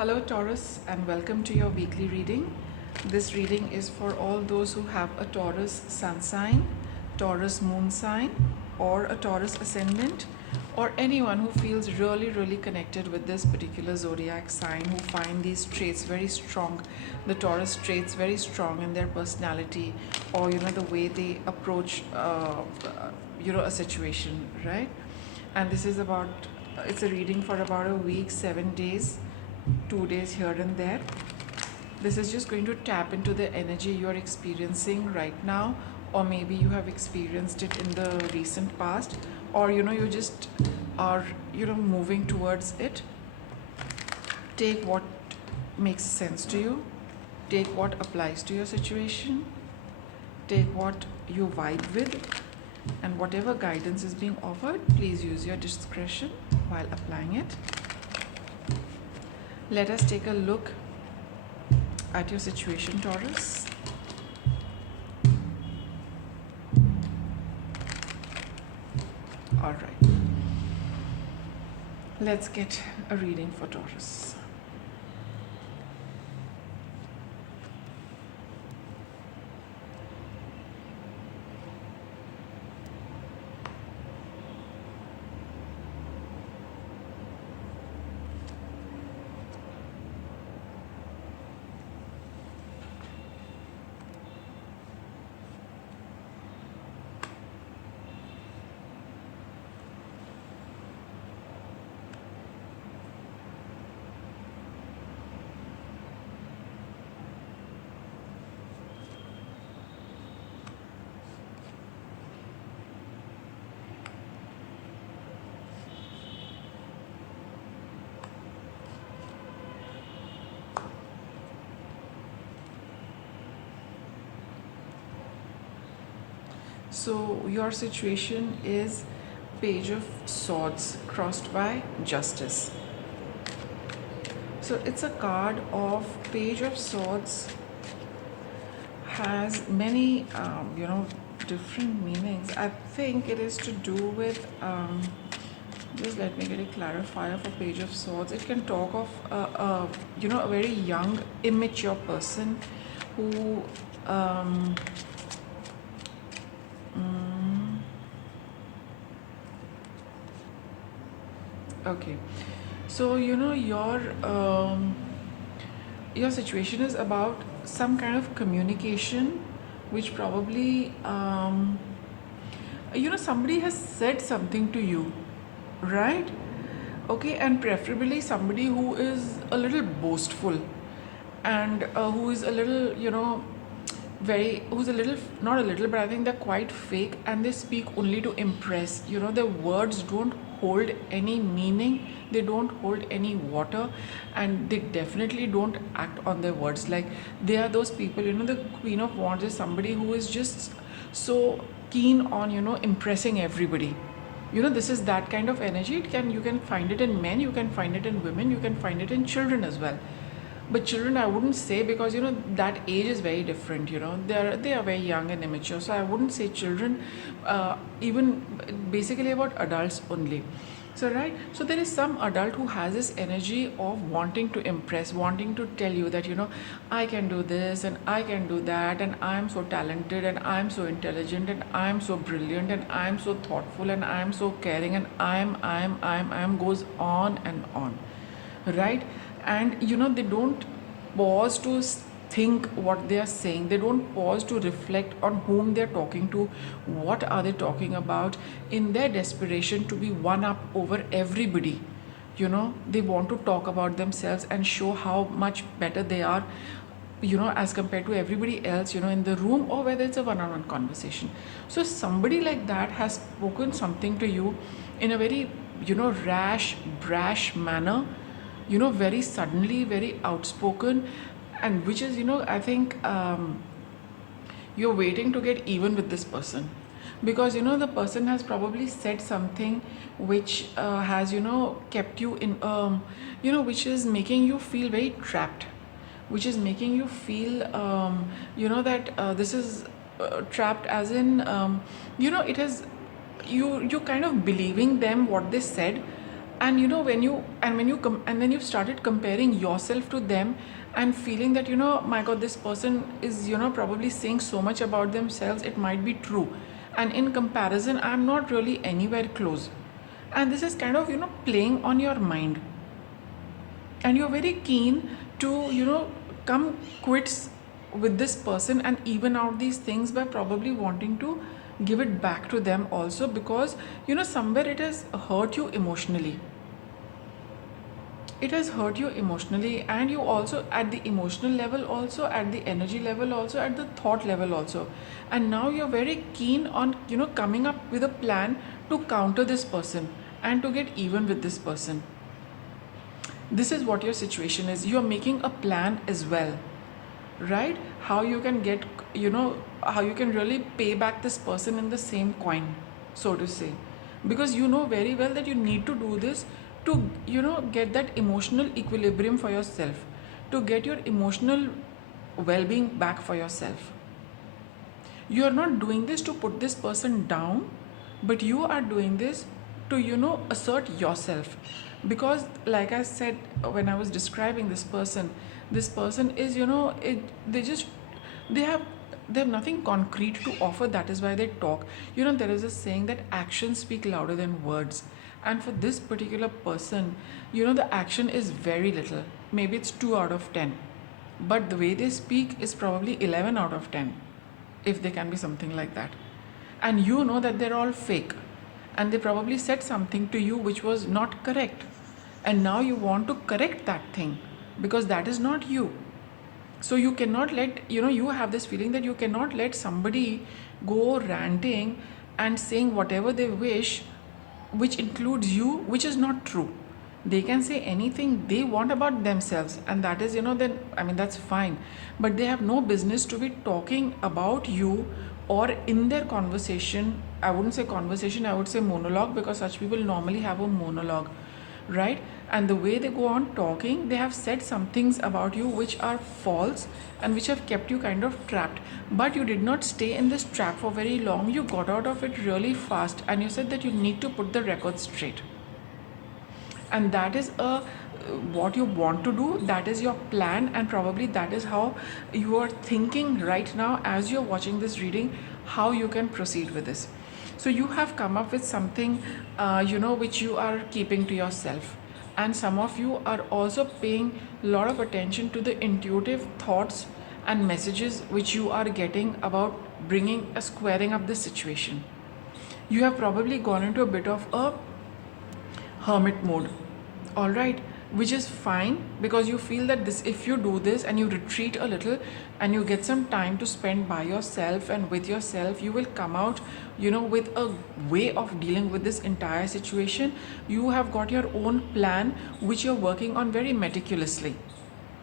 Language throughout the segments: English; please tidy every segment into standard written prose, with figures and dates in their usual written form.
Hello Taurus, and welcome to your weekly reading. This reading is for all those who have a Taurus sun sign, Taurus moon sign, or a Taurus ascendant, or anyone who feels really connected with this particular zodiac sign, who find these traits very strong, the Taurus traits very strong in their personality, or the way they approach a situation, right? And this is about, it's a reading for about a week, 7 days, 2 days here and there. This is just going to tap into the energy you're experiencing right now, or maybe you have experienced it in the recent past, or you just are moving towards it. Take what makes sense to you, take what applies to your situation, take what you vibe with, and whatever guidance is being offered, please use your discretion while applying it. Let us take a look at your situation, Taurus. All right. Let's get a reading for Taurus. So your situation is Page of Swords crossed by Justice. So it's a card of Page of Swords, has many different meanings. I think it is to do with just let me get a clarifier for Page of Swords. It can talk of a very young, immature person who okay. So your situation is about some kind of communication, which probably somebody has said something to you, right? Okay, and preferably somebody who is a little boastful, and who is a little who's a little, not a little, but I think they're quite fake, and they speak only to impress. Their words don't hold any meaning, they don't hold any water, and they definitely don't act on their words. Like, they are those people, the Queen of Wands is somebody who is just so keen on impressing everybody. This is that kind of energy. You can find it in men, you can find it in women, you can find it in children as well. But children, I wouldn't say, because that age is very different. They are very young and immature, so I wouldn't say children. Even basically about adults only. So right, so there is some adult who has this energy of wanting to impress, wanting to tell you that I can do this and I can do that, and I'm so talented and I'm so intelligent and I'm so brilliant and I'm so thoughtful and I'm so caring, and I'm goes on and on, right? And they don't pause to think what they are saying. They don't pause to reflect on whom they're talking to, what are they talking about, in their desperation to be one up over everybody. They want to talk about themselves and show how much better they are, as compared to everybody else, in the room, or whether it's a one-on-one conversation. So somebody like that has spoken something to you in a very rash, brash manner, very suddenly, very outspoken, and which is, I think you're waiting to get even with this person, because the person has probably said something which has kept you in which is making you feel very trapped, which is making you feel that this is trapped, as in it is, you kind of believing them what they said, And when you started comparing yourself to them and feeling that, my god, this person is, probably saying so much about themselves, it might be true, and in comparison I'm not really anywhere close. And this is kind of, playing on your mind, and you're very keen to, come quits with this person and even out these things by probably wanting to give it back to them also, because, somewhere it has hurt you emotionally. It has hurt you emotionally, and you also, at the emotional level also, at the energy level also, at the thought level also. And now you're very keen on, coming up with a plan to counter this person and to get even with this person. This is what your situation is. You're making a plan as well, right? How you can get, how you can really pay back this person in the same coin, so to say, because you know very well that you need to do this to, get that emotional equilibrium for yourself, to get your emotional well-being back for yourself. You are not doing this to put this person down, but you are doing this to, assert yourself. Because like I said, when I was describing this person is, they have nothing concrete to offer. That is why they talk. There is a saying that actions speak louder than words, and for this particular person, the action is very little. Maybe it's 2 out of 10, but the way they speak is probably 11 out of 10, if they can be something like that. And you know that they're all fake, and they probably said something to you which was not correct, and now you want to correct that thing because that is not you. So you cannot let, you have this feeling that you cannot let somebody go ranting and saying whatever they wish, which includes you, which is not true. They can say anything they want about themselves, and that is, then, that's fine. But they have no business to be talking about you, or in their conversation, I wouldn't say conversation, I would say monologue, because such people normally have a monologue, right? And the way they go on talking, they have said some things about you which are false and which have kept you kind of trapped. But you did not stay in this trap for very long. You got out of it really fast, and you said that you need to put the record straight. And that is what you want to do. That is your plan, and probably that is how you are thinking right now as you're watching this reading, how you can proceed with this. So you have come up with something, which you are keeping to yourself. And some of you are also paying a lot of attention to the intuitive thoughts and messages which you are getting about squaring up this situation. You have probably gone into a bit of a hermit mode, all right, which is fine, because you feel that this, if you do this and you retreat a little and you get some time to spend by yourself and with yourself, you will come out, with a way of dealing with this entire situation. You have got your own plan which you're working on very meticulously,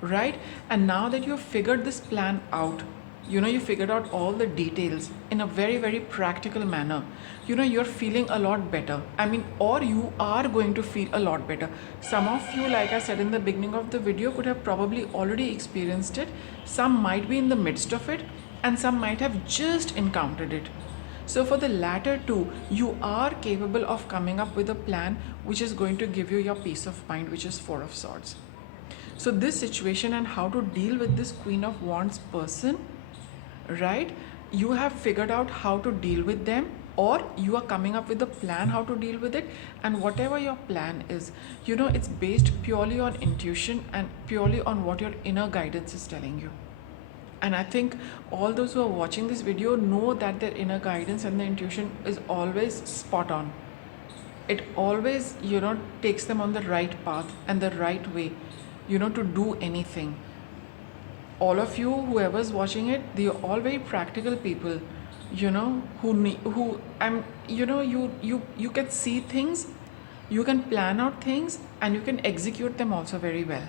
right? And now that you've figured this plan out, you figured out all the details in a very, very practical manner, you're feeling a lot better. Or you are going to feel a lot better. Some of you, like I said in the beginning of the video, could have probably already experienced it. Some might be in the midst of it, and some might have just encountered it. So for the latter two, you are capable of coming up with a plan which is going to give you your peace of mind, which is 4 of Swords. So this situation and how to deal with this Queen of Wands person, right? You have figured out how to deal with them, or you are coming up with a plan how to deal with it. And whatever your plan is, it's based purely on intuition and purely on what your inner guidance is telling you. And I think all those who are watching this video know that their inner guidance and the intuition is always spot on. It always, takes them on the right path and the right way, to do anything. All of you, whoever's watching it, they are all very practical people, you can see things, you can plan out things, and you can execute them also very well.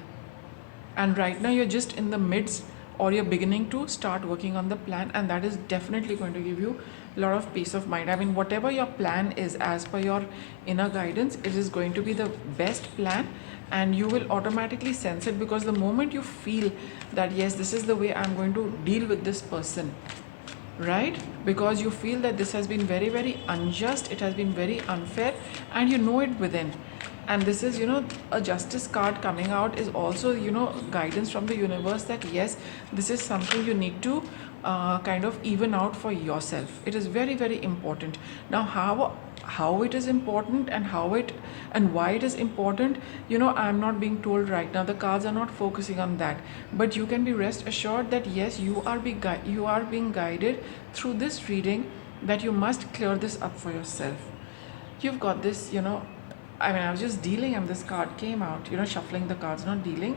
And right now you're just in the midst, or you're beginning to start working on the plan, and that is definitely going to give you a lot of peace of mind. Whatever your plan is, as per your inner guidance, it is going to be the best plan, and you will automatically sense it, because the moment you feel that yes, this is the way I'm going to deal with this person, right? Because you feel that this has been very, very unjust, it has been very unfair, and you know it within. And this is, a justice card coming out is also, guidance from the universe that yes, this is something you need to kind of even out for yourself. It is very, very important. Now, how it is important and how it and why it is important, I'm not being told right now. The cards are not focusing on that, but you can be rest assured that yes, you are being guided through this reading, that you must clear this up for yourself. You've got this, I was just dealing and this card came out, shuffling the cards, not dealing,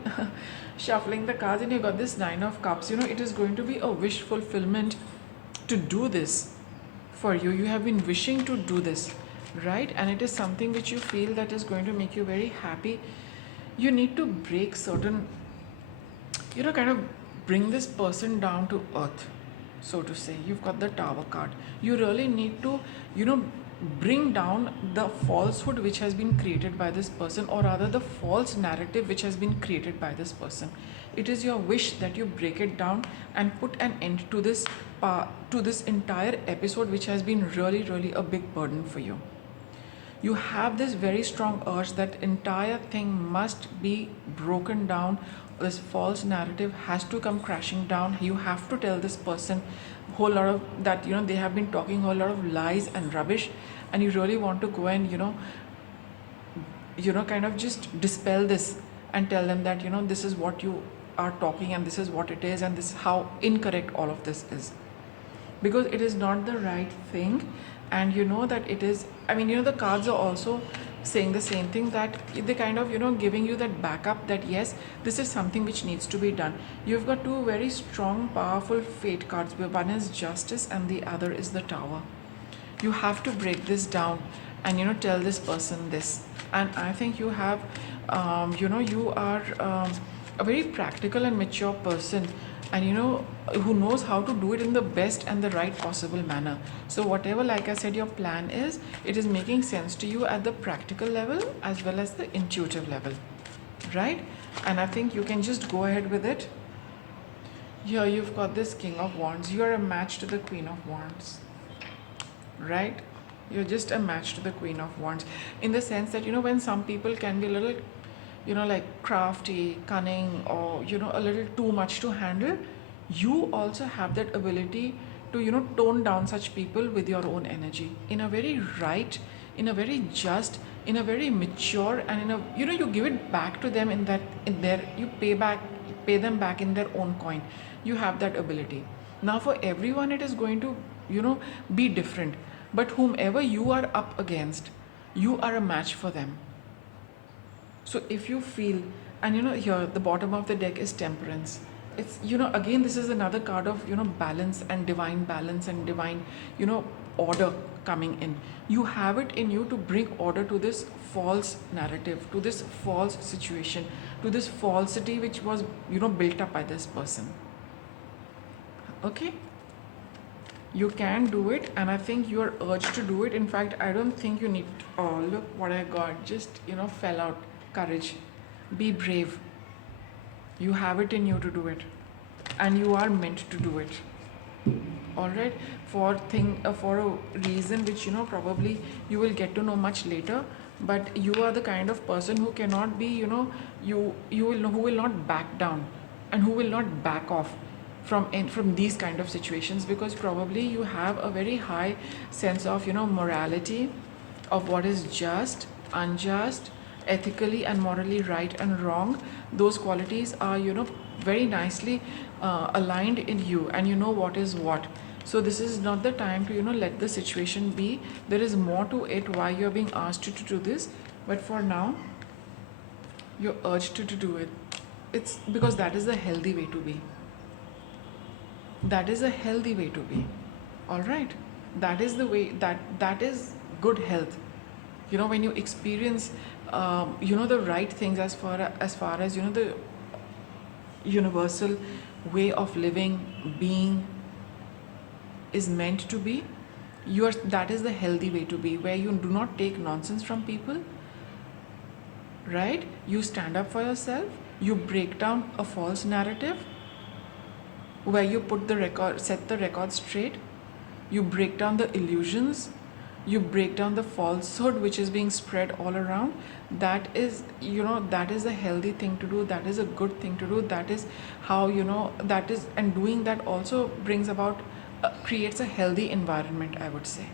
shuffling the cards, and you got this Nine of Cups. It is going to be a wish fulfillment to do this for you. You have been wishing to do this, right? And it is something which you feel that is going to make you very happy. You need to break certain, kind of bring this person down to earth, so to say. You've got the Tower card. You really need to, bring down the falsehood which has been created by this person, or rather the false narrative which has been created by this person. It is your wish that you break it down and put an end to this entire episode, which has been really, really a big burden for you. You have this very strong urge that entire thing must be broken down. This false narrative has to come crashing down. You have to tell this person whole lot of that, they have been talking a whole lot of lies and rubbish, and you really want to go and kind of just dispel this and tell them that this is what you are talking and this is what it is, and this is how incorrect all of this is, because it is not the right thing. And that it is, the cards are also saying the same thing, that they kind of giving you that backup that yes, this is something which needs to be done. You've got two very strong, powerful fate cards, where one is Justice and the other is the Tower. You have to break this down and tell this person this. And I think you have you are a very practical and mature person, and who knows how to do it in the best and the right possible manner. So whatever, like I said, your plan is, it is making sense to you at the practical level as well as the intuitive level, right? And I think you can just go ahead with it. Here you've got this King of Wands. You are a match to the Queen of Wands, right? You're just a match to the Queen of Wands, in the sense that when some people can be a little like crafty, cunning, or a little too much to handle, you also have that ability to tone down such people with your own energy, in a very right, in a very just, in a very mature, and in a you give it back to them in their, you pay them back in their own coin. You have that ability. Now for everyone it is going to be different, but whomever you are up against, you are a match for them. So if you feel, and here the bottom of the deck is Temperance. It's again, this is another card of balance and divine order coming in. You have it in you to bring order to this false narrative, to this false situation, to this falsity which was built up by this person. Okay, you can do it, and I think you are urged to do it. In fact, I don't think you need, oh look what I got, just fell out. Courage. Be brave. You have it in you to do it, and you are meant to do it. All right, for a reason which probably you will get to know much later, but you are the kind of person who cannot be who will not back down, and who will not back off from these kind of situations, because probably you have a very high sense of morality, of what is just, unjust, ethically and morally right and wrong. Those qualities are very nicely aligned in you, and you know what is what. So this is not the time to let the situation be. There is more to it, why you're being asked to do this, but for now you're urged to do it. It's because that is a healthy way to be. That is a healthy way to be. All right, that is the way, that is good health. When you experience the right things, as far as the universal way of living, being is meant to be, that is the healthy way to be, where you do not take nonsense from people, right? You stand up for yourself, you break down a false narrative, where you set the record straight, you break down the illusions, you break down the falsehood which is being spread all around. That is, that is a healthy thing to do, that is a good thing to do. That is how, that is, and doing that also brings about, creates a healthy environment, I would say,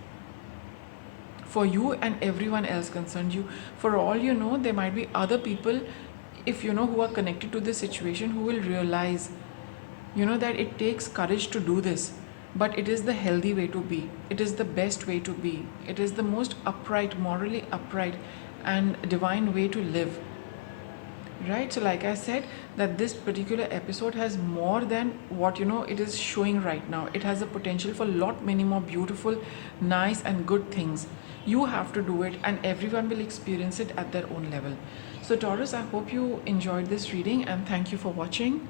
for you and everyone else concerned. You, for all you know, there might be other people, if you know, who are connected to this situation, who will realize, that it takes courage to do this, but it is the healthy way to be, it is the best way to be, it is the most upright, morally upright and divine way to live, right? So like I said, that this particular episode has more than what it is showing right now. It has the potential for lot many more beautiful, nice and good things. You have to do it, and everyone will experience it at their own level. So Taurus, I hope you enjoyed this reading, and thank you for watching.